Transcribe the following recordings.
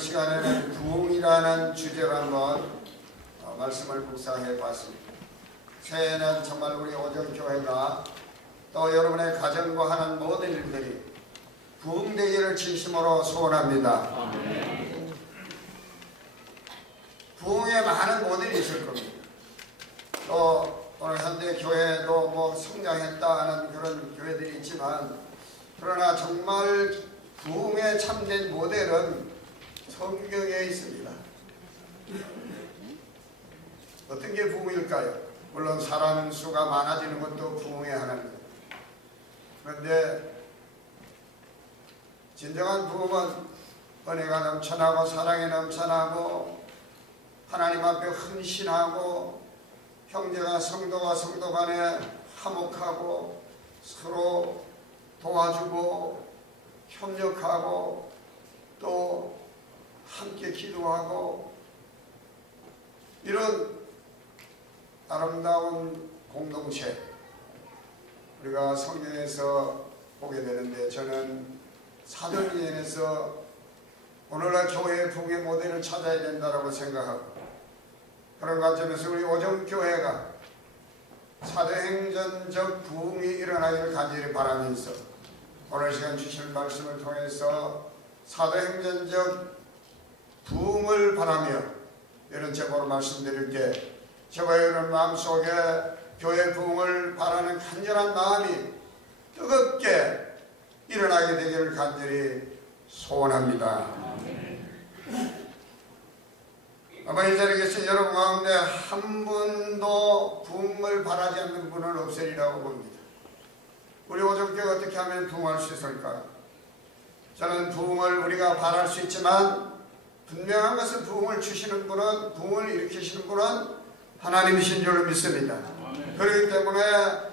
시간에는 부흥이라는 주제로 한번 말씀을 묵상해 봤습니다. 새해는 정말 우리 오정교회가 또 여러분의 가정과 하는 모든 일들이 부흥되기를 진심으로 소원합니다. 아멘. 부흥에 많은 모델이 있을 겁니다. 또 오늘 현대 교회도 뭐 성장했다 하는 그런 교회들이 있지만, 그러나 정말 부흥에 참된 모델은 성경에 있습니다. 어떤 게 부흥일까요? 물론 사람 수가 많아지는 것도 부흥의 하나입니다. 그런데 진정한 부흥은 은혜가 넘쳐나고 사랑이 넘쳐나고 하나님 앞에 헌신하고 형제가 성도가 성도 간에 화목하고 서로 도와주고 협력하고 또 함께 기도하고 이런 아름다운 공동체, 우리가 성경에서 보게 되는데, 저는 사도행전에서 오늘날 교회의 부흥의 모델을 찾아야 된다고 생각하고, 그런 관점에서 우리 오정교회가 사도행전적 부흥이 일어나기를 간절히 바라면서 오늘 시간 주실 말씀을 통해서 사도행전적 부흥을 바라며 이런 제목으로 말씀드릴 때, 저와 여러분 마음속에 교회 부흥을 바라는 간절한 마음이 뜨겁게 일어나게 되기를 간절히 소원합니다. 아마 이 자리에 계신 여러분 가운데 한 분도 부흥을 바라지 않는 분은 없으리라고 봅니다. 우리 오정교회가 어떻게 하면 부흥할 수 있을까? 저는 부흥을 우리가 바랄 수 있지만, 분명한 것은 부흥을 주시는 분은, 부흥을 일으키시는 분은 하나님이신 줄로 믿습니다. 그렇기 때문에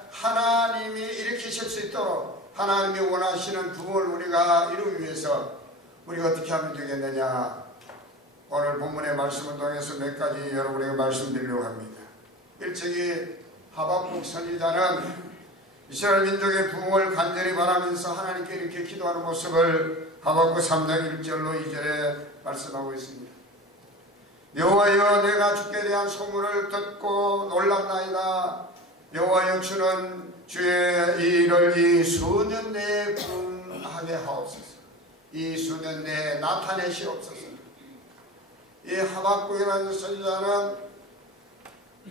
하나님이 일으키실 수 있도록 하나님이 원하시는 부흥을 우리가 이루기 위해서 우리가 어떻게 하면 되겠느냐, 오늘 본문의 말씀을 통해서 몇 가지 여러분에게 말씀드리려고 합니다. 일찍이 하박국 선지자는 이스라엘 민족의 부흥을 간절히 바라면서 하나님께 이렇게 기도하는 모습을 하박국 3장 1절로 2절에 말씀하고 있습니다. 여호와여, 내가 주께 대한 소문을 듣고 놀랐나이다. 여호와여, 주는 주의 이 일을 이 수년 내에 부응하게 하옵소서. 이 수년 내에 나타내시옵소서. 이 하박국이라는 선지자는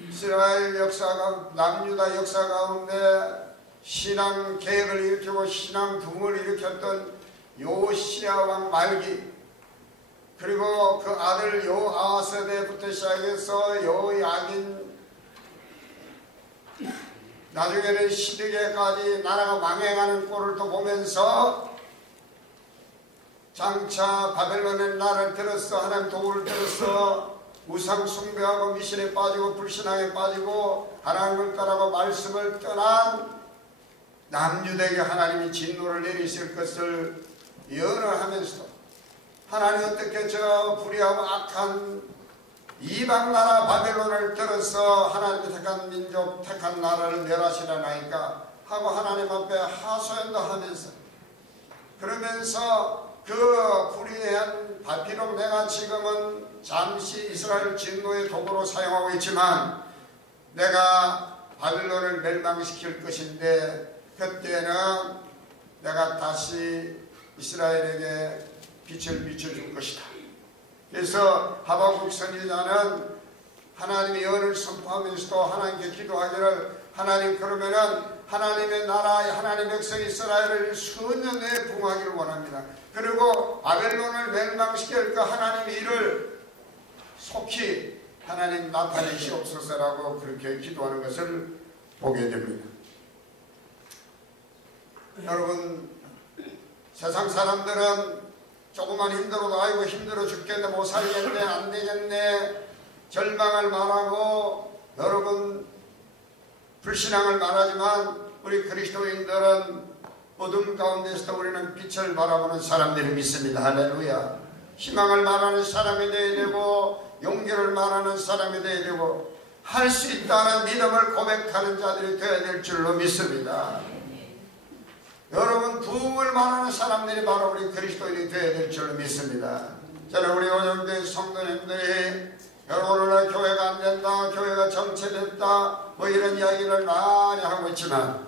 이스라엘 역사가, 남유다 역사 가운데 신앙 계획을 일으키고 신앙 부흥을 일으켰던 요시야 왕 말기, 그리고 그 아들 요아스 때부터 시작해서 요야긴, 나중에는 시드기야까지 나라가 망해가는 꼴을 또 보면서 장차 바벨론의 날을 들어서 하나님 도구를 들어서 우상 숭배하고 미신에 빠지고 불신앙에 빠지고 하나님을 따라고 말씀을 떠난 남유다에게 하나님이 진노를 내리실 것을 예언하면서, 하나님 어떻게 저 불의하고 악한 이방 나라 바벨론을 들어서 하나님의 택한 민족, 택한 나라를 멸하시려나이까 하고 하나님 앞에 하소연도 하면서, 그러면서 그 불의한 바비론, 내가 지금은 잠시 이스라엘 진노의 도구로 사용하고 있지만 내가 바벨론을 멸망시킬 것인데, 그때는 내가 다시 이스라엘에게 빛을 비춰줄 것이다. 그래서 하박국 선지자는 하나님의 예언을 선포하면서도 하나님께 기도하기를, 하나님, 그러면은 하나님의 나라, 하나님의 백성 이스라엘을 수년 내에 부흥하기를 원합니다. 그리고 바벨론을 멸망시킬 그 하나님의 일을 속히 하나님 나타내시옵소서라고 그렇게 기도하는 것을 보게 됩니다. 여러분, 세상 사람들은 조금만 힘들어도 아이고 힘들어 죽겠네, 못 살겠네, 안 되겠네, 절망을 말하고 여러분 불신앙을 말하지만, 우리 그리스도인들은 어둠 가운데서도 우리는 빛을 바라보는 사람들이 믿습니다. 할렐루야. 희망을 말하는 사람이 되어야 되고 용기를 말하는 사람이 되어야 되고 할 수 있다는 믿음을 고백하는 자들이 되어야 될 줄로 믿습니다. 여러분, 부흥을 말하는 사람들이 바로 우리 그리스도인이 되어야 될 줄로 믿습니다. 저는 우리 오정교회 성도님들이 오늘날 교회가 안 된다, 교회가 정체됐다, 뭐 이런 이야기를 많이 하고 있지만,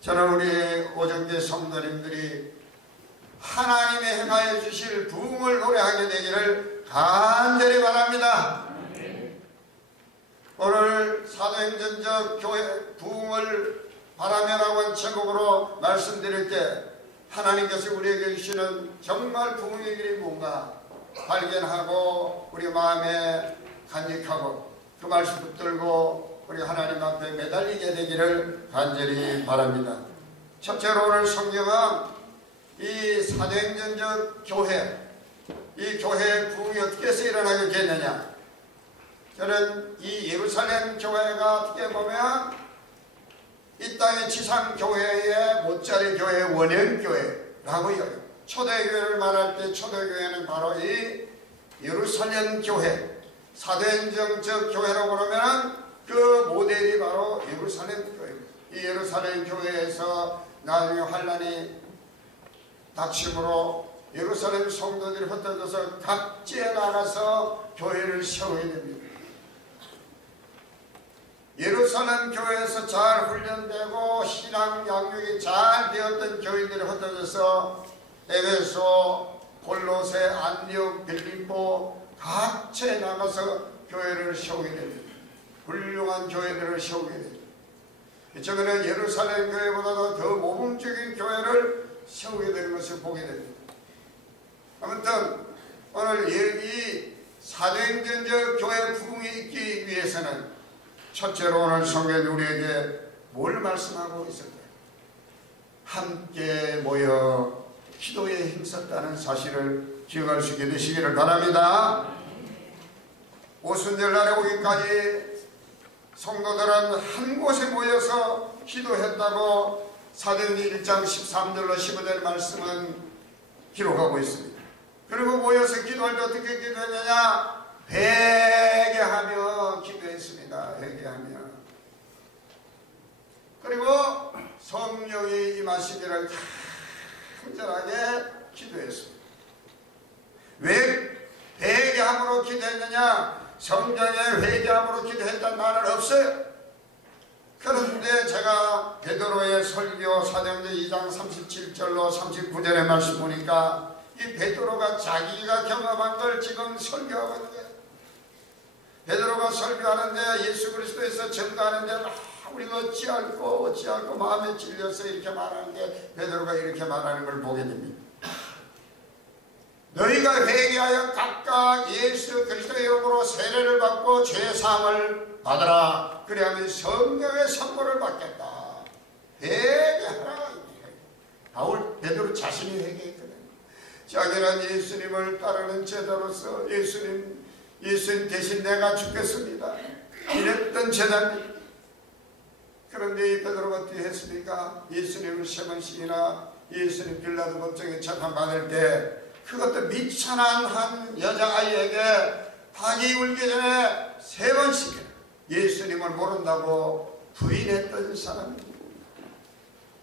저는 우리 오정교회 성도님들이 하나님의 행하여 주실 부흥을 노래하게 되기를 간절히 바랍니다. 오늘 사도행전적 교회 부흥을 바라며라고 한 제목으로 말씀드릴 때, 하나님께서 우리에게 주시는 정말 부흥의 길이 뭔가 발견하고 우리 마음에 간직하고 그 말씀 붙들고 우리 하나님 앞에 매달리게 되기를 간절히 바랍니다. 첫째로 오늘 성경은 이 사도행전적 교회, 이 교회의 부흥이 어떻게 해서 일어나게 됐느냐, 저는 이 예루살렘 교회가 어떻게 보면 이 땅의 지상교회의 못자리 교회의 원형교회라고 해요. 초대교회를 말할 때 초대교회는 바로 이 예루살렘 교회, 사도행전적 교회라고 그러면 그 모델이 바로 예루살렘 교회입니다. 이 예루살렘 교회에서 나중에 환란이 닥침으로 예루살렘 성도들이 흩어져서 각지에 나가서 교회를 세우게 됩니다. 예루살렘 교회에서 잘 훈련되고 신앙 양육이 잘 되었던 교인들이 흩어져서 에베소, 골로새, 안디옥, 빌립보 각지에 나가서 교회를 세우게 됩니다. 훌륭한 교회들을 세우게 됩니다. 이쪽에는 예루살렘 교회보다도 더 모범적인 교회를 세우게 되는 것을 보게 됩니다. 아무튼 오늘 이 사도행전적 교회 부흥이 있기 위해서는 첫째로 오늘 성경이 우리에게 뭘 말씀하고 있을까요? 함께 모여 기도에 힘썼다는 사실을 기억할 수 있게 되시기를 바랍니다. 오순절날에 오기까지 성도들은 한 곳에 모여서 기도했다고 사도행전 1장 13절로 15절 말씀은 기록하고 있습니다. 그리고 모여서 기도할 때 어떻게 기도했느냐? 회개하며 기도했습니다. 회개하며. 그리고 성령이 임하시기를 간절하게 기도했습니다. 왜 회개함으로 기도했느냐? 성경에 회개함으로 기도했다는 말은 없어요. 그런데 제가 베드로의 설교 사도행전 2장 37절로 39절의 말씀 보니까 이 베드로가 자기가 경험한 걸 지금 설교하고 있는 거예요. 베드로가 설교하는데 예수 그리스도에서 전가하는데 우리가 어찌할꼬 마음에 찔려서 이렇게 말하는데 베드로가 이렇게 말하는 걸 보게 됩니다. 너희가 회개하여 각각 예수 그리스도의 이름으로 세례를 받고 죄사함을 받으라. 그래야만 성령의 선물을 받겠다. 회개하라. 바울 베드로 자신이 회개했거든. 자기는 예수님을 따르는 제자로서 예수님 대신 내가 죽겠습니다. 이랬던 제자입니다. 그런데 이 베드로가 어떻게 했습니까? 예수님을 세 번씩이나 예수님 빌라도 법정에 재판받을 때 그것도 미천한 한 여자아이에게 닭이 울기 전에 세 번씩 예수님을 모른다고 부인했던 사람입니다.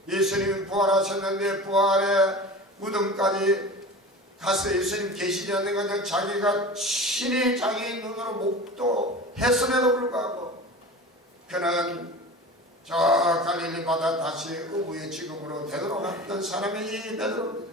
예수님이 부활하셨는데 부활의 무덤까지 가서 예수님 계시지 않는 것을 자기가 친히 자기 눈으로 목도했음에도 불구하고 그는 저 갈릴리 바다 다시 어부의 직업으로 되돌아갔던 사람이 이 베드로입니다.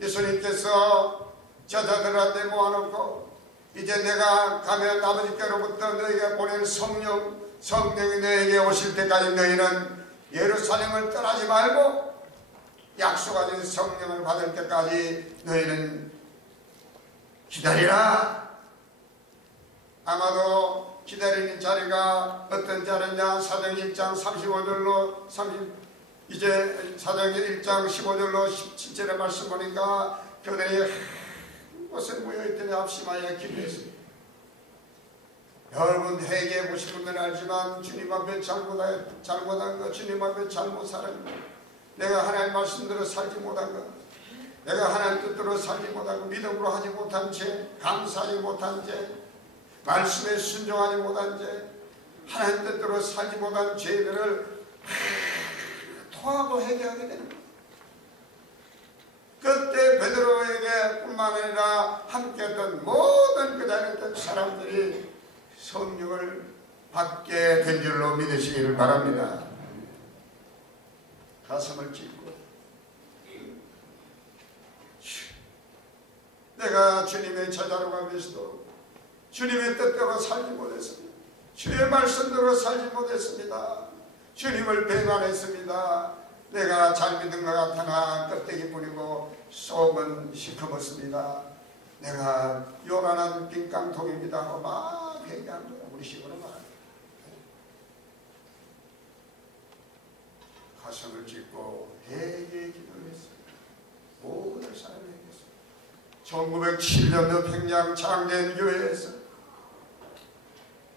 예수님께서 제자들한테 모아놓고 이제 내가 가면 아버지께로부터 너희가 보낸 성령이 너희에게 오실 때까지 너희는 예루살렘을 떠나지 말고 약속하신 성령을 받을 때까지 너희는 기다리라. 아마도 기다리는 자리가 어떤 자리냐? 사도행전 1장 35절로 이제 사도행전 1장 15절로 17절의 말씀 보니까 그들이 한 곳에 모여있더니 합심하여 기도했습니다. 여러분 회개해 보신 분들은 알지만 주님 앞에 잘못한 거, 주님 앞에 잘못 살았는 거, 내가 하나님 말씀대로 살지 못한 거, 내가 하나님 뜻대로 살지 못한 거, 믿음으로 하지 못한 죄, 감사하지 못한 죄, 말씀에 순종하지 못한 죄, 하나님 뜻대로 살지 못한 죄들을 토하고 회개하게 되는 거예요. 그때 베드로에게 뿐만 아니라 함께했던 모든 그 자리에 있던 사람들이 성령을 받게 된 줄로 믿으시기를 바랍니다. 가슴을 찢고 내가 주님의 제자로 가면서도 주님의 뜻대로 살지 못했습니다. 주의 말씀대로 살지 못했습니다. 주님을 배반했습니다. 내가 잘 믿은 것 같으나 껍데기뿐이고 속은 시커멓습니다. 내가 요란한 빈깡통입니다 하고 막 회개한 거야. 우리 식으로 말합니다. 가슴을 찢고 회개의 기도를 했습니다. 모든 사람이 회개했습니다. 1907년도 평양 장례교회에서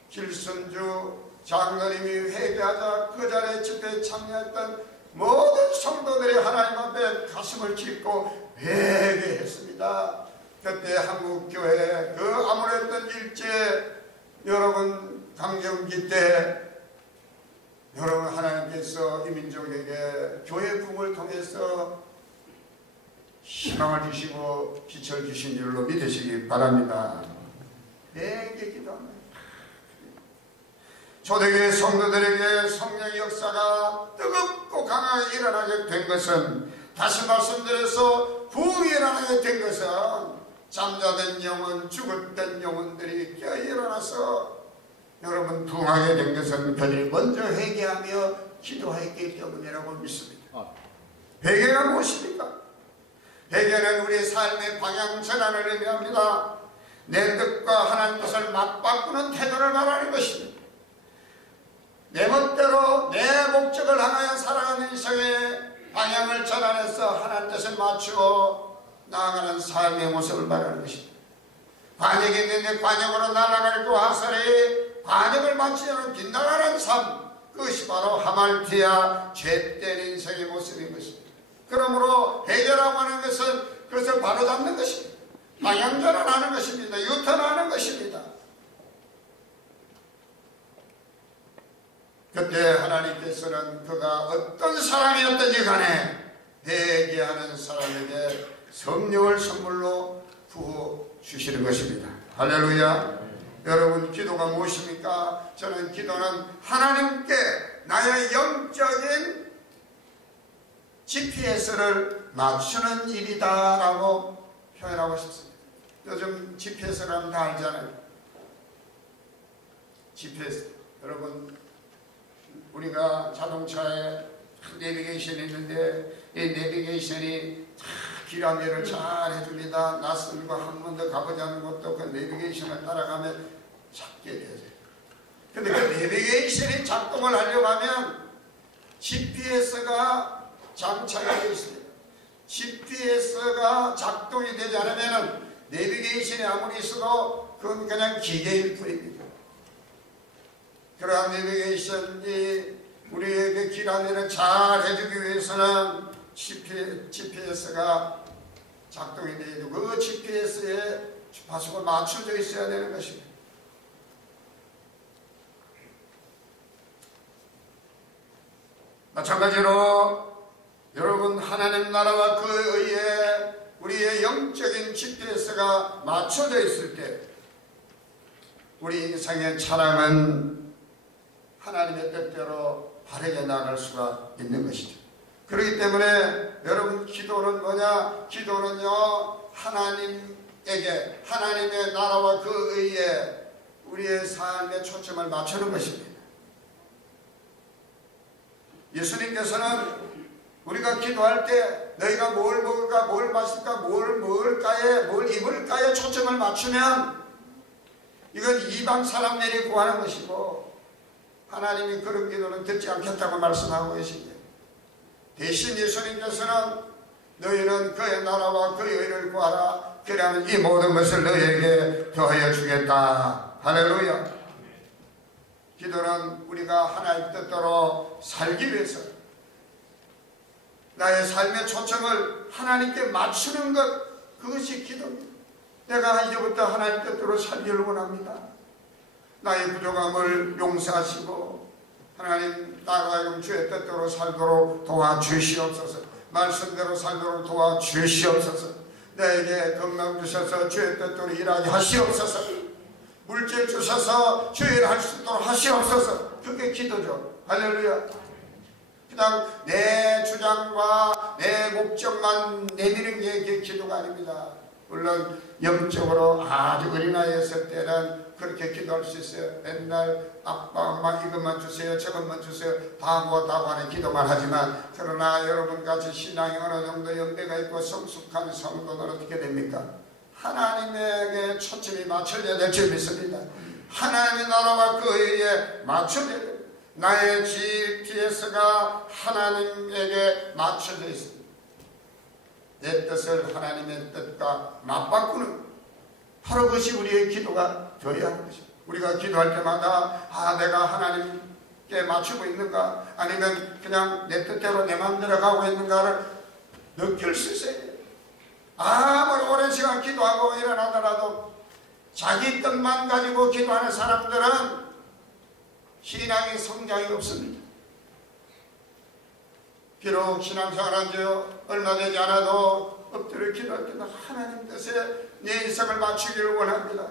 길순주 장로님이 회개하자 그 자리에 집회에 참여했던 모든 성도들이 하나님 앞에 가슴을 찢고 회개했습니다. 그때 한국교회 그 아무랬던 일제 여러분 강점기 때 여러분 하나님께서 이 민족에게 교회 부흥을 통해서 희망을 주시고 빛을 주신 줄로 믿으시기 바랍니다. 회개 기도합니다. 초대교회 성도들에게 성령의 역사가 뜨겁고 강하게 일어나게 된 것은 다시 말씀드려서 부흥이 일어나게 된 것은 잠자던 영혼, 죽었던 영혼들이 깨어 일어나서 여러분 부흥하게 된 것은 그들이 먼저 회개하며 기도했기 때문이라고 믿습니다. 회개가 무엇입니까? 회개는 우리 삶의 방향 전환을 의미합니다. 내 뜻과 하나님 뜻을 맞바꾸는 태도를 말하는 것입니다. 내 멋대로 내 목적을 향하여 살아가는 인생의 방향을 전환해서 하나님 뜻을 맞추어 나아가는 삶의 모습을 말하는 것입니다. 관역이 있는데 관역으로 날아가려고 하사리 관역을 맞추지 않은 빗나가는 삶, 그것이 바로 하말티아 죄된 인생의 모습인 것입니다. 그러므로 회개라고 하는 것은 그것을 바로잡는 것입니다. 방향 전환하는 것입니다. 유턴하는 것입니다. 그때 하나님께서는 그가 어떤 사람이었든지 간에 회개하는 사람에게 성령을 선물로 부어주시는 것입니다. 할렐루야. 여러분 기도가 무엇입니까? 저는 기도는 하나님께 나의 영적인 GPS를 맞추는 일이다 라고 표현하고 싶습니다. 요즘 GPS라면 다 알잖아요. GPS. 여러분 우리가 자동차에 내비게이션이 있는데 이 내비게이션이 길 안내를 잘 해줍니다. 낯선 거 한 번도 가보지 않은 것도 그 내비게이션을 따라가면 찾게 되죠. 근데 그 내비게이션이 작동을 하려고 하면 GPS가 장착이 되어 있습니다. GPS가 작동이 되지 않으면 내비게이션이 아무리 있어도 그건 그냥 기계일 뿐입니다. 그러한 내비게이션이 우리에게 길 안내를 잘 해주기 위해서는 GPS가 작동이 되어야 되고 그 GPS에 주파수가 맞춰져 있어야 되는 것입니다. 마찬가지로 여러분 하나님 나라와 그 의에 우리의 영적인 GPS가 맞춰져 있을 때 우리 인생의 차량은 하나님의 뜻대로 바르게 나갈 수가 있는 것이죠. 그렇기 때문에 여러분 기도는 뭐냐? 기도는요 하나님에게 하나님의 나라와 그 의에 우리의 삶의 초점을 맞추는 것입니다. 예수님께서는 우리가 기도할 때 너희가 뭘 먹을까 뭘 마실까 뭘 먹을까에 뭘 입을까에 초점을 맞추면 이건 이방 사람들이 구하는 것이고 하나님이 그런 기도는 듣지 않겠다고 말씀하고 계십니다. 대신 예수님께서는 너희는 그의 나라와 그의 의를 구하라. 그러면 이 모든 것을 너희에게 더하여 주겠다. 할렐루야. 기도는 우리가 하나님 뜻대로 살기 위해서 나의 삶의 초점을 하나님께 맞추는 것, 그것이 기도입니다. 내가 이제부터 하나님 뜻대로 살기를 원합니다. 나의 부족함을 용서하시고 하나님 나가 주의 뜻대로 살도록 도와주시옵소서. 말씀대로 살도록 도와주시옵소서. 내게 건강 주셔서 주의 뜻대로 일하게 하시옵소서. 물질 주셔서 주의 일 할 수 있도록 하시옵소서. 그게 기도죠. 할렐루야. 그냥 내 주장과 내 목적만 내미는 게 기도가 아닙니다. 물론 영적으로 아주 어린아이였을 때는 그렇게 기도할 수 있어요. 맨날 아빠 엄마 이것만 주세요 저것만 주세요 다고 하는 기도만 하지만, 그러나 여러분같이 신앙이 어느 정도 연배가 있고 성숙한 성도는 어떻게 됩니까? 하나님에게 초점이 맞춰져야 될 줄 믿습니다. 하나님의 나라와 그 의에 맞춰져야 됩니다. 나의 GPS가 하나님에게 맞춰져 있습니다. 내 뜻을 하나님의 뜻과 맞바꾸는, 바로 그것이 우리의 기도가 되어야 하는 것입니다. 우리가 기도할 때마다 내가 하나님께 맞추고 있는가, 아니면 그냥 내 뜻대로 내 마음대로 가고 있는가를 느낄 수 있어야 돼요. 아무리 오랜 시간 기도하고 일어나더라도 자기 뜻만 가지고 기도하는 사람들은 신앙의 성장이 없습니다. 비록 신앙생활한 지 얼마 되지 않아도 엎드려 기도할 때도 하나님 뜻에 내 인생을 맞추기를 원합니다.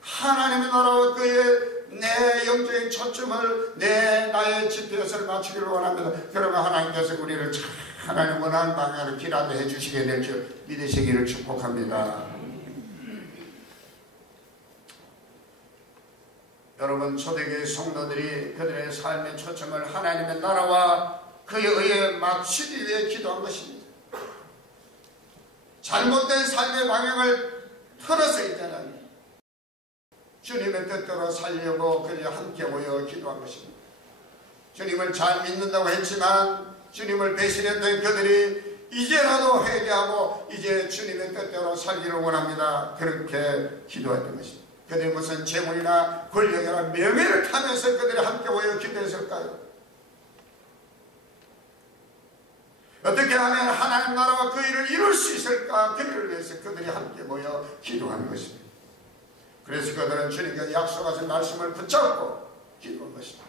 하나님의 나라와 그의 내 영적인 초점을 나의 GPS를 맞추기를 원합니다. 그러면 하나님께서 우리를 잘 하나님 원하는 방향으로 길하게 해주시게 될 줄 믿으시기를 축복합니다. 여러분, 초대교회 성도들이 그들의 삶의 초점을 하나님의 나라와 그에 의해 맞추기 위해 기도한 것입니다. 잘못된 삶의 방향을 틀어서 있잖아요. 주님의 뜻대로 살려고 그들이 함께 모여 기도한 것입니다. 주님을 잘 믿는다고 했지만 주님을 배신했던 그들이 이제라도 회개하고 이제 주님의 뜻대로 살기를 원합니다. 그렇게 기도했던 것입니다. 그들이 무슨 재물이나 권력이나 명예를 타면서 그들이 함께 모여 기도했을까요? 어떻게 하면 하나님 나라와 그 일을 이룰 수 있을까? 그 일을 위해서 그들이 함께 모여 기도하는 것입니다. 그래서 그들은 주님께서 약속하신 말씀을 붙잡고 기도한 것입니다.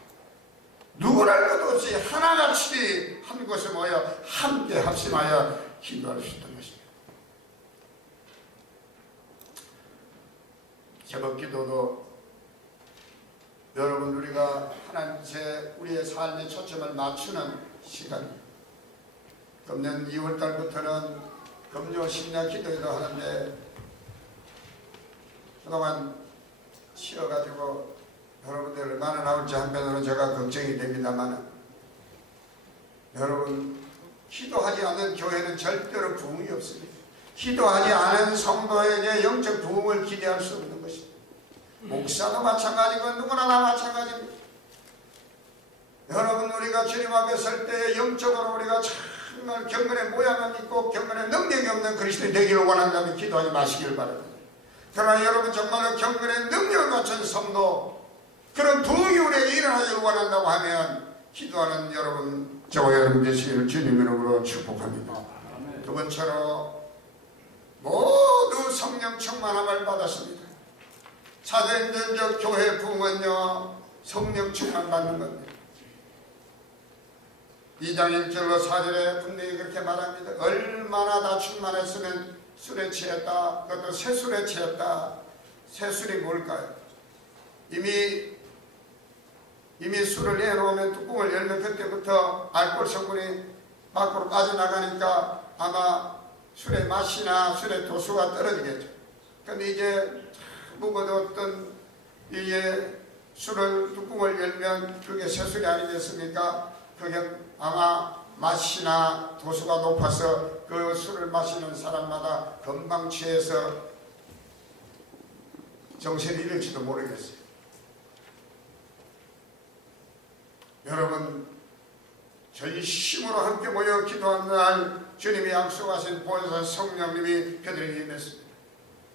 누구랄 것 없이 하나같이 한 곳에 모여 함께 합심하여 기도할 수 있던 것입니다. 제법 기도도 여러분, 우리가 하나님께 우리의 삶의 초점을 맞추는 시간입니다. 금년 2월달부터는 금요 심야 기도회도 하는데 그동안 쉬어가지고 여러분들 얼마나 나올지 한편으로는 제가 걱정이 됩니다만, 여러분, 기도하지 않는 교회는 절대로 부흥이 없습니다. 기도하지 않은 성도에게 영적 부흥을 기대할 수 없는 것입니다. 목사도 마찬가지고 누구나 다 마찬가지입니다. 여러분, 우리가 주님 앞에 설 때 영적으로 우리가 정말 경건의 모양은 있고 경건의 능력이 없는 그리스도인이 되기를 원한다면 기도하지 마시길 바랍니다. 그러나 여러분, 정말로 경건의 능력을 갖춘 성도, 그런 부흥이 우리에게 일어나기를 원한다고 하면 기도하는 여러분, 저와 여러분 되시기를 주님 이름으로 축복합니다. 두 번째로 모두 성령 충만함을 받았습니다. 사도행전적 교회 부흥은요, 성령 충만 받는 겁니다. 2장 1절로 4절에 분명히 그렇게 말합니다. 얼마나 다 충만했으면 술에 취했다. 그것도 새술에 취했다. 새술이 뭘까요? 이미 술을 내놓으면 뚜껑을 열면 그때부터 알코올 성분이 밖으로 빠져나가니까 아마 술의 맛이나 술의 도수가 떨어지겠죠. 근데 이제 묵어뒀던 이게 술을 뚜껑을 열면 그게 새술이 아니겠습니까? 그게 아마 맛이나 도수가 높아서 그 술을 마시는 사람마다 금방 취해서 정신을 잃을지도 모르겠어요. 여러분, 저희 힘으로 함께 모여 기도하는 날 주님이 약속하신 보혜사 성령님이 그들에게 임했습니다.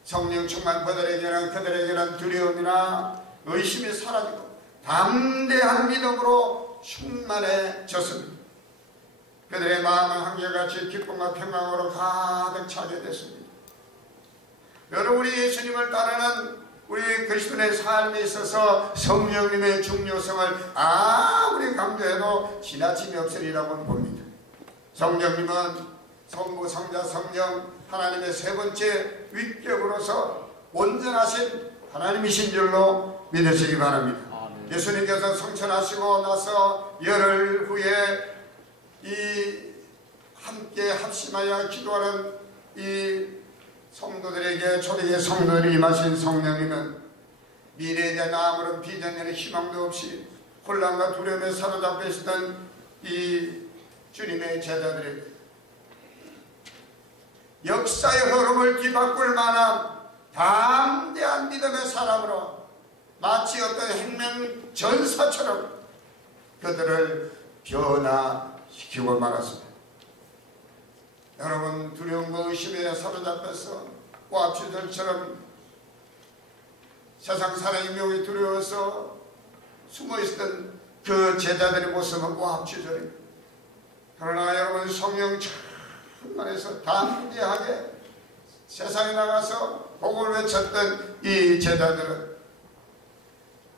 성령 충만 그들에게는 두려움이나 의심이 사라지고 담대한 믿음으로 충만해졌습니다. 그들의 마음은 한결같이 기쁨과 평강으로 가득 차게 됐습니다. 여러분, 우리 예수님을 따르는 우리 그리스도의 삶에 있어서 성령님의 중요성을 아무리 강조해도 지나침이 없으리라고 봅니다. 성령님은 성부, 성자, 성령 하나님의 세 번째 위격으로서 온전하신 하나님이신 줄로 믿으시기 바랍니다. 예수님께서 성천하시고 나서 열흘 후에 이 함께 합심하여 기도하는 이 성도들에게, 초대의 성도들이 임하신 성령님은 미래에 대한 아무런 비전에는 희망도 없이 혼란과 두려움에 사로잡혀 있었던 이 주님의 제자들에게 역사의 흐름을 뒤바꿀 만한 담대한 믿음의 사람으로 마치 어떤 행명 전사처럼 그들을 변화시키고 말았습니다. 여러분, 두려움과 의심에 사로잡혀서 꽈추들처럼 세상 사람의 명이 두려워서 숨어있었던 그 제자들의 모습은 꽈추들입니다. 그러나 여러분, 성령 충만해서 담대하게 세상에 나가서 복음을 외쳤던 이 제자들은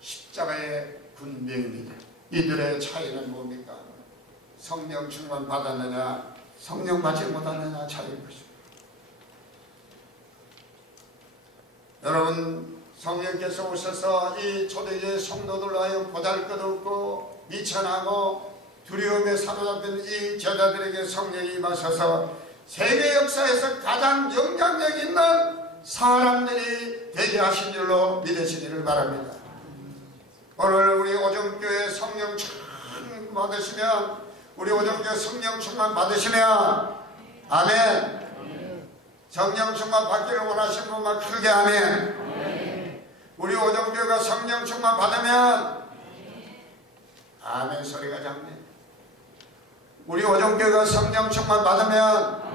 십자가의 군병입니다. 이들의 차이는 뭡니까? 성령 충만 받았느냐, 성령 받지 못하느냐 차이인 것입니다. 여러분, 성령께서 오셔서 이 초대교회 성도들로 하여금 보잘것없고 미천하고 두려움에 사로잡힌 이 제자들에게 성령이 임하셔서 세계 역사에서 가장 영향력 있는 사람들이 되게 하신 줄로 믿으시기를 바랍니다. 오늘 우리 오정교회 성령 충만 받으시면, 우리 오정교회 성령 충만 받으시면 아멘. 성령 충만 받기를 원하시는 분만 크게 아멘. 우리 오정교회가 성령 충만 받으면 아멘 소리가 작네. 우리 오정교회가 성령 충만 받으면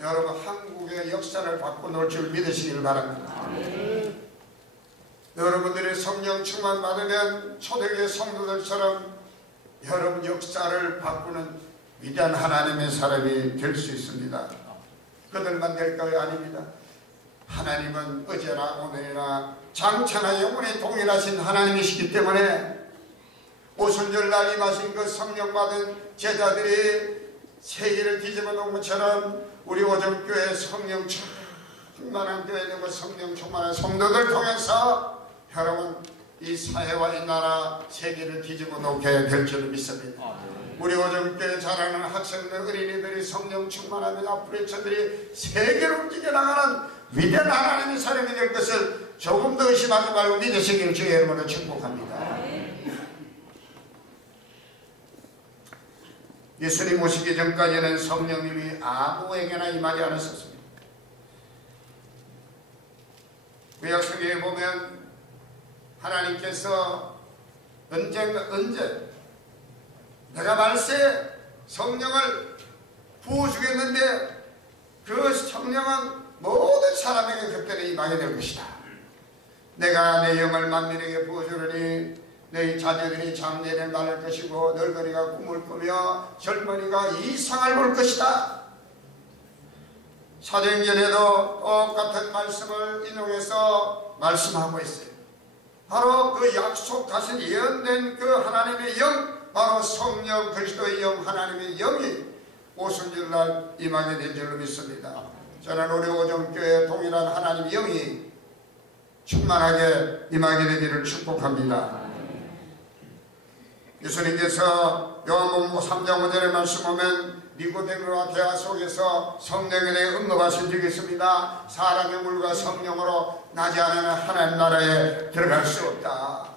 여러분 한국의 역사를 바꿔놓을 줄 믿으시길 바랍니다. 여러분들이 성령 충만 받으면 초대교회 성도들처럼 여러분 역사를 바꾸는 위대한 하나님의 사람이 될 수 있습니다. 그들만 될까요? 아닙니다. 하나님은 어제나 오늘이나 장차나 영원히 동일하신 하나님이시기 때문에 오순절날 임하신 그 성령 받은 제자들이 세계를 뒤집어 놓은 것처럼 우리 오정교회 성령 충만한 교회 되고 성령 충만한 성도들 통해서 여러분 이 사회와 이 나라 세계를 뒤집어 놓게 될 줄 믿습니다. 우리 오정교회 자라는 학생들, 어린이들이 성령 충만하면 앞으로의 천들이 세계를 움직여 나가는 위대한 하나님의 사람이 될 것을 조금 더 의심하지 말고 믿으시기를 주의 이름으로 축복합니다. 예수님 오시기 전까지는 성령님이 아무에게나 임하지 않았었습니다. 구약성경에 보면 하나님께서 언제 내가 말세 성령을 부어주겠는데 그 성령은 모든 사람에게 그때는 임하게 될 것이다. 내가 내 영을 만민에게 부어주려니 너희 자녀들이 장래를 말할 것이고 늙은이가 꿈을 꾸며 젊은이가 이상을 볼 것이다. 사도행전에도 똑같은 말씀을 인용해서 말씀하고 있어요. 바로 그 약속하신 예언된 그 하나님의 영, 바로 성령 그리스도의 영, 하나님의 영이 오순절날 임하게 된 줄로 믿습니다. 저는 우리 오정교회 동일한 하나님의 영이 충만하게 임하게 되기를 축복합니다. 예수님께서 요한복음 3장 5절의 말씀 보면 니고데모와 대화 속에서 성령에 대해 언급하신 적이 있습니다. 사람의 물과 성령으로 나지 않으면 하나님 나라에 들어갈 수 없다.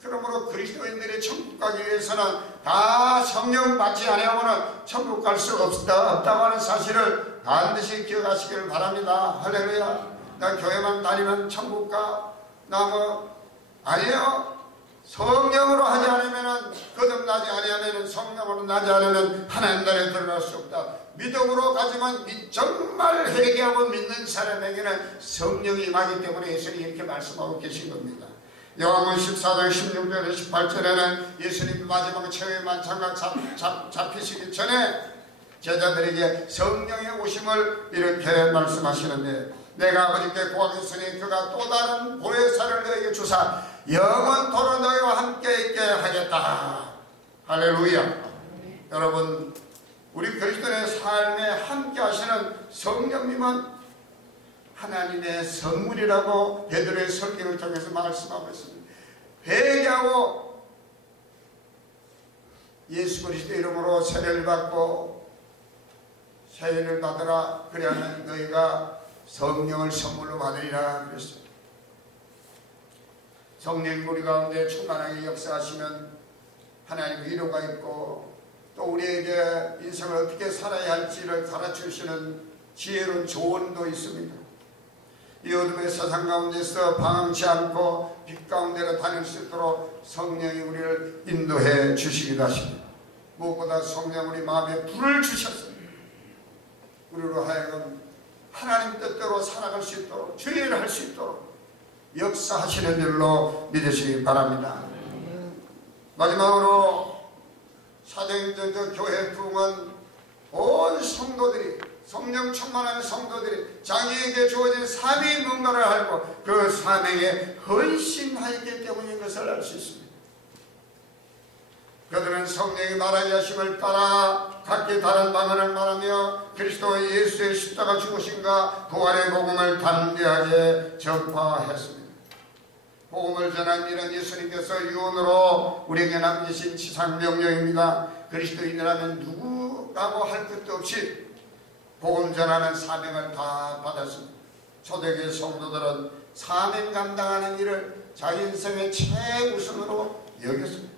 그러므로 그리스도인들이 천국 가기 위해서는 다 성령 받지 않으면 천국 갈 수 없다고 하는 사실을 반드시 기억하시기를 바랍니다. 할렐루야. 나 교회만 다니면 천국 가? 나 아니에요. 성령으로 하지 않으면, 거듭나지 않으면, 성령으로 나지 않으면 하나님 나라에 들어갈 수 없다. 믿음으로 가지만 정말 회개하고 믿는 사람에게는 성령이 임하기 때문에 예수님이 이렇게 말씀하고 계신 겁니다. 요한복음 14장 16절에 18절에는 예수님 마지막 최후의 만찬과 잡히시기 전에 제자들에게 성령의 오심을 이렇게 말씀하시는데, 내가 아버지께 구하겠으니 그가 또 다른 보혜사를 너에게 주사 영원토록 너희와 함께 있게 하겠다. 할렐루야. 여러분, 우리 그리스도의 삶에 함께 하시는 성령님은 하나님의 선물이라고 베드로의 설교를 통해서 말씀하고 있습니다. 회개하고 예수 그리스도 이름으로 세례를 받고 세례를 받으라. 그래야만 너희가 성령을 선물로 받으리라 그랬습니다. 성령이 우리 가운데 충만하게 역사하시면 하나님 위로가 있고 또 우리에게 인생을 어떻게 살아야 할지를 가르쳐주시는 지혜로운 조언도 있습니다. 이 어둠의 세상 가운데서 방황치 않고 빛 가운데로 다닐 수 있도록 성령이 우리를 인도해 주시기도 하십니다. 무엇보다 성령 우리 마음에 불을 주셨습니다. 우리로 하여금 하나님 뜻대로 살아갈 수 있도록 주의를 할 수 있도록 역사하시는 줄로 믿으시기 바랍니다. 마지막으로 사도행전 교회 부흥은 온 성도들이 성령 충만한 성도들이 자기에게 주어진 사명이 뭔가를 알고 그 사명에 헌신하였기 때문인 것을 알 수 있습니다. 그들은 성령이 말하게 하심을 따라 각기 다른 방언을 말하며 그리스도 예수의 십자가 죽으심과 부활의 복음을 담대하게 전파했습니다. 복음을 전한 일은 예수님께서 유언으로 우리에게 남기신 지상명령입니다. 그리스도인이라면 누구라고 할 것도 없이 복음 전하는 사명을 다 받았습니다. 초대교회 성도들은 사명 감당하는 일을 자기 인생의 최우선으로 여겼습니다.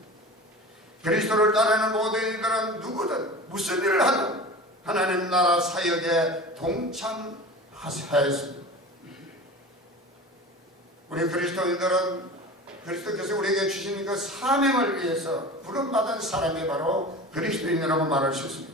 그리스도를 따르는 모든 이들은 누구든 무슨 일을 하든 하나님 나라 사역에 동참하였습니다. 우리 그리스도인들은 그리스도께서 우리에게 주신 그 사명을 위해서 부름받은 사람이 바로 그리스도인이라고 말할 수 있습니다.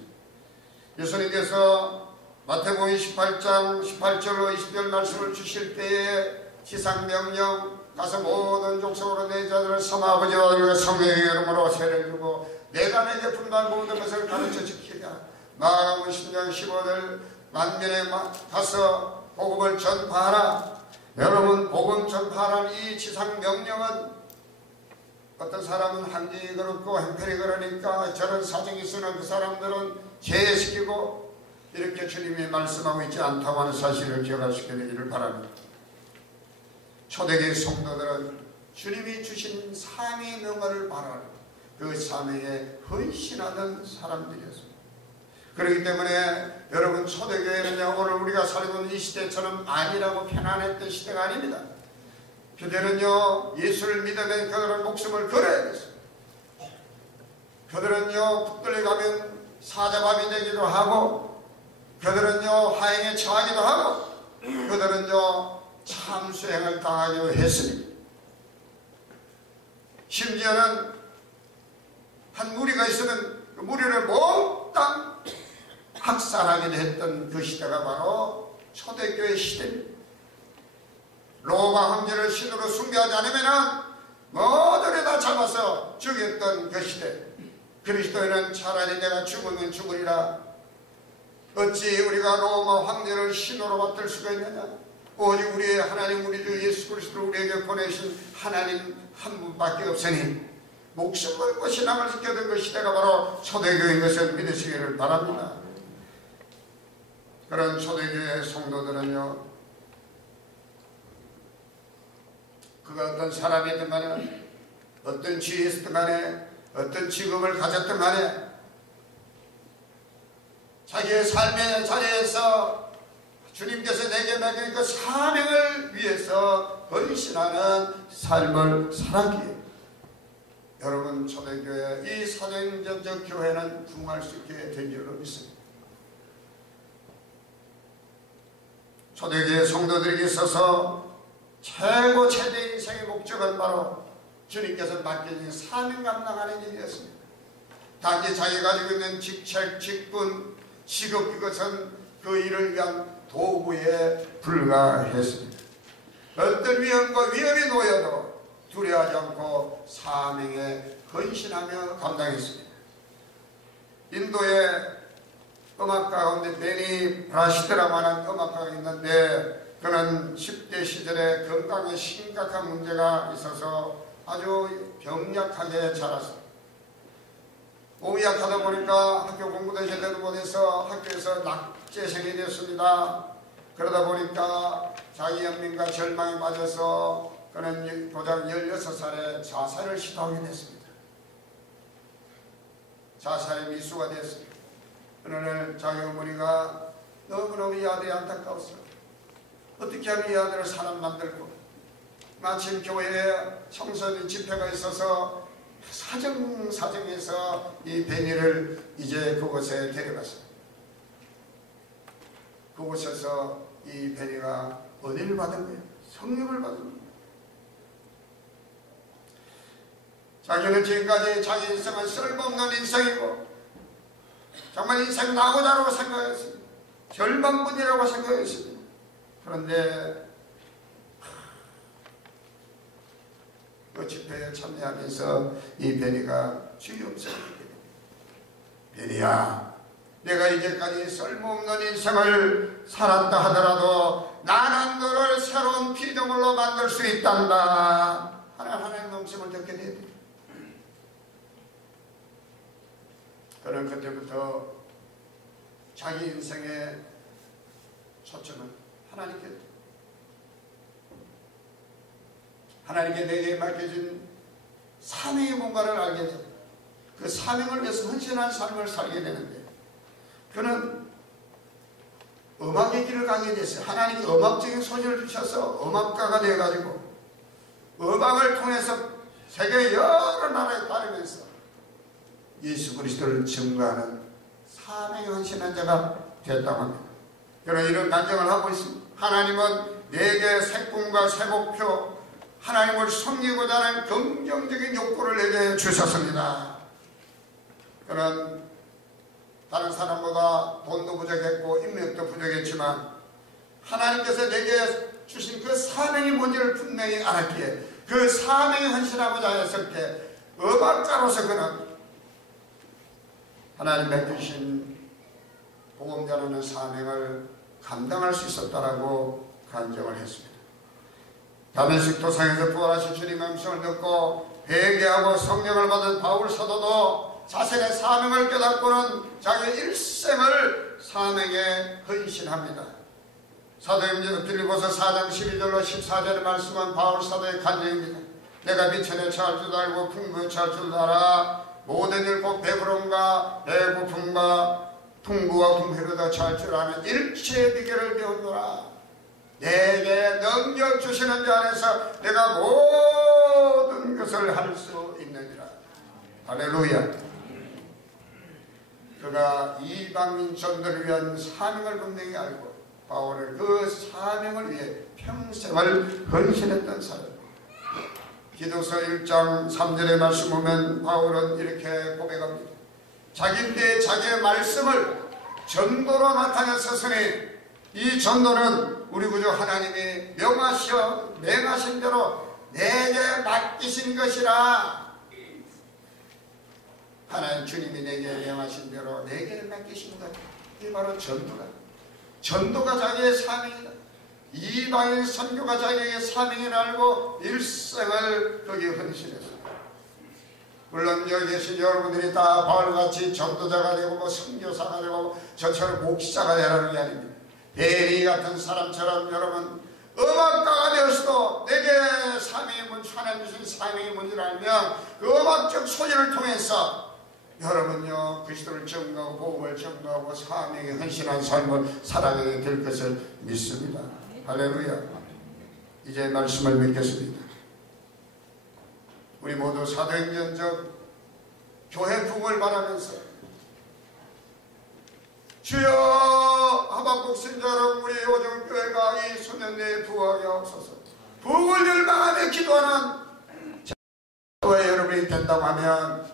예수님께서 마태복음 18장 18절로 20절 말씀을 주실 때에 지상명령 가서 모든 족속으로 내 자들을 성아 아버지와 아들과 성령의 이름으로 세례를 주고 내가 내게 분반 모든 것을 가르쳐 지키라. 마가복음 10장 15절 만민에 가서 복음을 전파하라. 여러분 복음 전파하라는 이 지상명령은 어떤 사람은 한정이 그렇고 형편이 그러니까 저런 사정이 있으나 그 사람들은 제외시키고 이렇게 주님이 말씀하고 있지 않다고 하는 사실을 기억하시게 되기를 바랍니다. 초대교회 성도들은 주님이 주신 사명의 명화를 바라는 그 사명에 헌신하는 사람들이었습니다. 그렇기 때문에 여러분 초대교회는요 오늘 우리가 살고 있는 이 시대처럼 아니라고 편안했던 시대가 아닙니다. 그들은요 예수를 믿으면 그들은 목숨을 걸어야 됐습니다. 그들은요 북들에 가면 사자밥이 되기도 하고 그들은요 하행에 처하기도 하고 그들은요 참수행을 당하기도 했습니다. 심지어는 한 무리가 있으면 그 무리를 몽땅 학살하기도 했던 그 시대가 바로 초대교회 시대입니다. 로마 황제를 신으로 숭배하지 않으면 모두를 다 잡아서 죽였던 그 시대. 그리스도인은 차라리 내가 죽으면 죽으리라. 어찌 우리가 로마 황제를 신으로 받들 수가 있느냐. 오직 우리의 하나님 우리 주 예수 그리스도를 우리에게 보내신 하나님 한 분밖에 없으니 목숨 걸고 신앙을 지켜던 그 시대가 바로 초대교회인 것을 믿으시기를 바랍니다. 그런 초대교회 성도들은요 그가 어떤 사람이든 간에 어떤 지위였든 간에 어떤 직업을 가졌든 간에 자기의 삶의 자리에서 주님께서 내게 맡긴 그 사명을 위해서 헌신하는 삶을 살았기에 여러분 초대교회 이 사도행전적 교회는 부흥할 수 있게 된 줄로 믿습니다. 초대교회 성도들에게 있어서 최고 최대 인생의 목적은 바로 주님께서 맡겨진 사명 감당하는 일이었습니다. 단지 자기가 가지고 있는 직책, 직분, 직업 이것은 그 일을 위한 도구에 불과했습니다. 어떤 위험과 위험이 놓여도 두려워하지 않고 사명에 헌신하며 감당했습니다. 인도의 음악가 가운데 베니 브라시드라고 하는 음악가가 있는데 그는 10대 시절에 건강에 심각한 문제가 있어서 아주 병약하게 자랐습니다. 몸이 약하다 보니까 학교 공부도 제대로 못해서 학교에서 낙제생이 되었습니다. 그러다 보니까 자기 연민과 절망에 빠져서 그는 고작 16살에 자살을 시도하게 됐습니다. 자살의 미수가 되었습니다. 어느 날 자기 어머니가 너무너무 이 아들이 안타까웠어요. 어떻게 하면 이 아들을 사람 만들고, 마침 교회에 청소년 집회가 있어서 사정에서 이 베니를 이제 그곳에 데려갔어요. 그곳에서 이 베니가 은혜를 받은 거예요. 성령을 받은 거예요. 자기는 지금까지 자기 인생은 쓸모없는 인생이고 정말 인생 나고자라고 생각했습니다. 절망뿐이라고 생각했습니다. 그런데 그 집회에 참여하면서 이 베니가 주의 음성을 듣게 됩니다. 베니야, 내가 이제까지 쓸모없는 인생을 살았다 하더라도 나는 너를 새로운 피조물로 만들 수 있단다. 하나님의 음성을 듣게 됩니다. 그는 그때부터 자기 인생의 초점은 하나님께 내게 맡겨진 사명의 뭔가를 알게 됩니다. 그 사명을 위해서 헌신한 삶을 살게 되는데 그는 음악의 길을 가게 됐어요. 하나님이 음악적인 소질을 주셔서 음악가가 되어가지고 음악을 통해서 세계 여러 나라에 다니면서 예수 그리스도를 증거하는 사명에 헌신한 자가 됐다고 합니다. 저는 이런 간증을 하고 있습니다. 하나님은 내게 새 꿈과 새 목표, 하나님을 섬기고자 하는 긍정적인 욕구를 내게 주셨습니다. 그는 다른 사람보다 돈도 부족했고 인맥도 부족했지만 하나님께서 내게 주신 그 사명이 뭔지를 분명히 알았기에 그 사명에 헌신하고자 했을 때 음악가로서 그는 하나님의 주신 복음 전하는 사명을 감당할 수 있었다라고 간증을 했습니다. 다메섹 도상에서 부활하신 주님의 음성을 듣고 회개하고 성령을 받은 바울 사도도 자신의 사명을 깨닫고는 자기 일생을 사명에 헌신합니다. 사도행전 빌립보서 4장 12절로 14절의 말씀은 바울 사도의 간증입니다. 내가 미천에 처할 줄 알고 풍부에 처할 줄 알아 모든 일 곧 배부름과 배고픔과 풍부와 궁핍에도 처할 줄 아는 일체의 비결을 배웠노라. 내게 능력 주시는 자 안에서 내가 모든 것을 할 수 있느니라. 할렐루야. 그가 이방인 전도를 위한 사명을 분명히 알고 바울은 그 사명을 위해 평생을 헌신했던 사람. 기도서 1장 3절의 말씀 보면 바울은 이렇게 고백합니다. 자기 때에 자기의 말씀을 전도로 나타냈었으니 이 전도는 우리 구주 하나님이 명하시어 맹하신 대로 내게 맡기신 것이라. 하나님 주님이 내게 명하신 대로 내게 맡기신 것, 이게 바로 전도다. 전도가 자기의 사명이다. 이방인 선교가 자기의 사명을 알고 일생을 거기에 헌신했습니다. 물론 여기 계신 여러분들이 다 바울같이 전도자가 되고 선교사가 되고 저처럼 목시자가 되라는 게 아닙니다. 베리 같은 사람처럼 여러분 음악가가 되었어도 내게 사명의 문, 하나님 주신 사명의 문을 알면 그 음악적 소리를 통해서 여러분요 그리스도를 증거하고 복음을 증거하고 사명에 헌신한 삶을 살아가게 될 것을 믿습니다. 할렐루야. 이제 말씀을 맺겠습니다. 우리 모두 사도행전적 교회 부흥을 바라면서 주여 하박국 선지자 여러분 우리 오정교회가 이 수년 내에 부흥하게 하옵소서. 부흥을 열망하며 기도하는 교회 여러분이 된다고 하면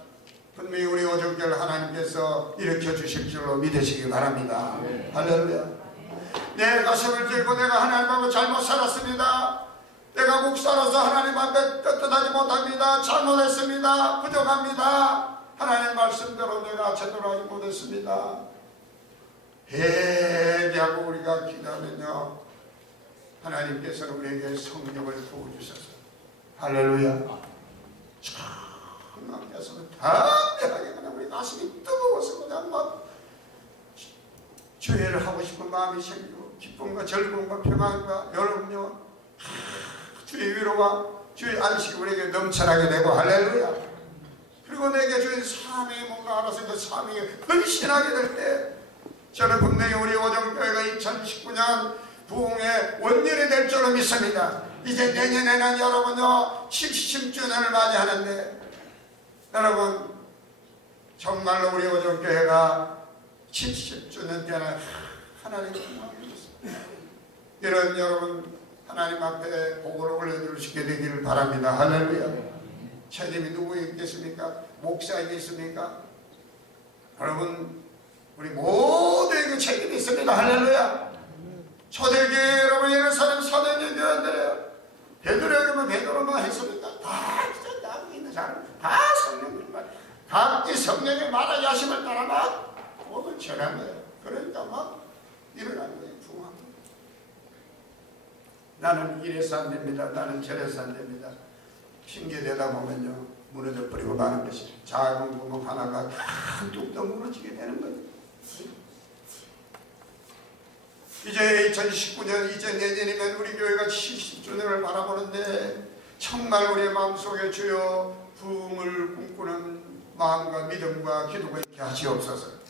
분명히 우리 오정교회 하나님께서 일으켜 주실 줄로 믿으시기 바랍니다. 할렐루야. 내 가슴을 들고 내가 하나님하고 잘못 살았습니다. 내가 목사로서 하나님 앞에 떳떳하지 못합니다. 잘못했습니다. 부족합니다. 하나님 말씀대로 내가 제대로 하지 못했습니다. 회개하고 우리가 기도하면요 하나님께서는 우리에게 성령을 부어주셔서 할렐루야. 하나님께서는 담대하게 그냥 우리 우리 가슴이 뜨거워서 그냥 막 주회를 하고 싶은 마음이 생기고 기쁨과 즐거움과 평안과 여러분요 주의 위로와 주의 안식이 우리에게 넘쳐나게 되고 할렐루야. 그리고 내게 주의 사명이 뭔가 알아서 그 사명에 헌신하게 될 때 저는 분명히 우리 오정교회가 2019년 부흥의 원년이 될 줄로 믿습니다. 이제 내년에는 여러분요 70주년을 맞이하는데 여러분 정말로 우리 오정교회가 70주년 때는 하나님을 믿습니다. 이런 여러분 하나님 앞에 복을 올려주시게 되기를 바랍니다. 할렐루야. 책임이 누구 있겠습니까? 목사에게 있습니까? 여러분 우리 모두에게 책임이 있습니다. 할렐루야. 초대교회 여러분 예루살렘 사도행전 교회들이에요. 베드로에게만 베드로만 했습니까? 다 진짜 나 있는 사람 다 성령님만 각기 성령의 말하게 하심을 따라 막 복을 전한 거예요. 그러니까 막 일어나는 거예요. 부흥한 거예요. 나는 이래서 안 됩니다. 나는 저래서 안 됩니다. 핑계 대다 보면요 무너져 버리고 마는 것이 작은 구멍 하나가 다 뚝뚝 무너지게 되는 거예요. 이제 2019년 이제 내년이면 우리 교회가 70주년을 바라보는데 정말 우리의 마음속에 주여 부흥을 꿈꾸는 마음과 믿음과 기도가 있게 하시옵소서.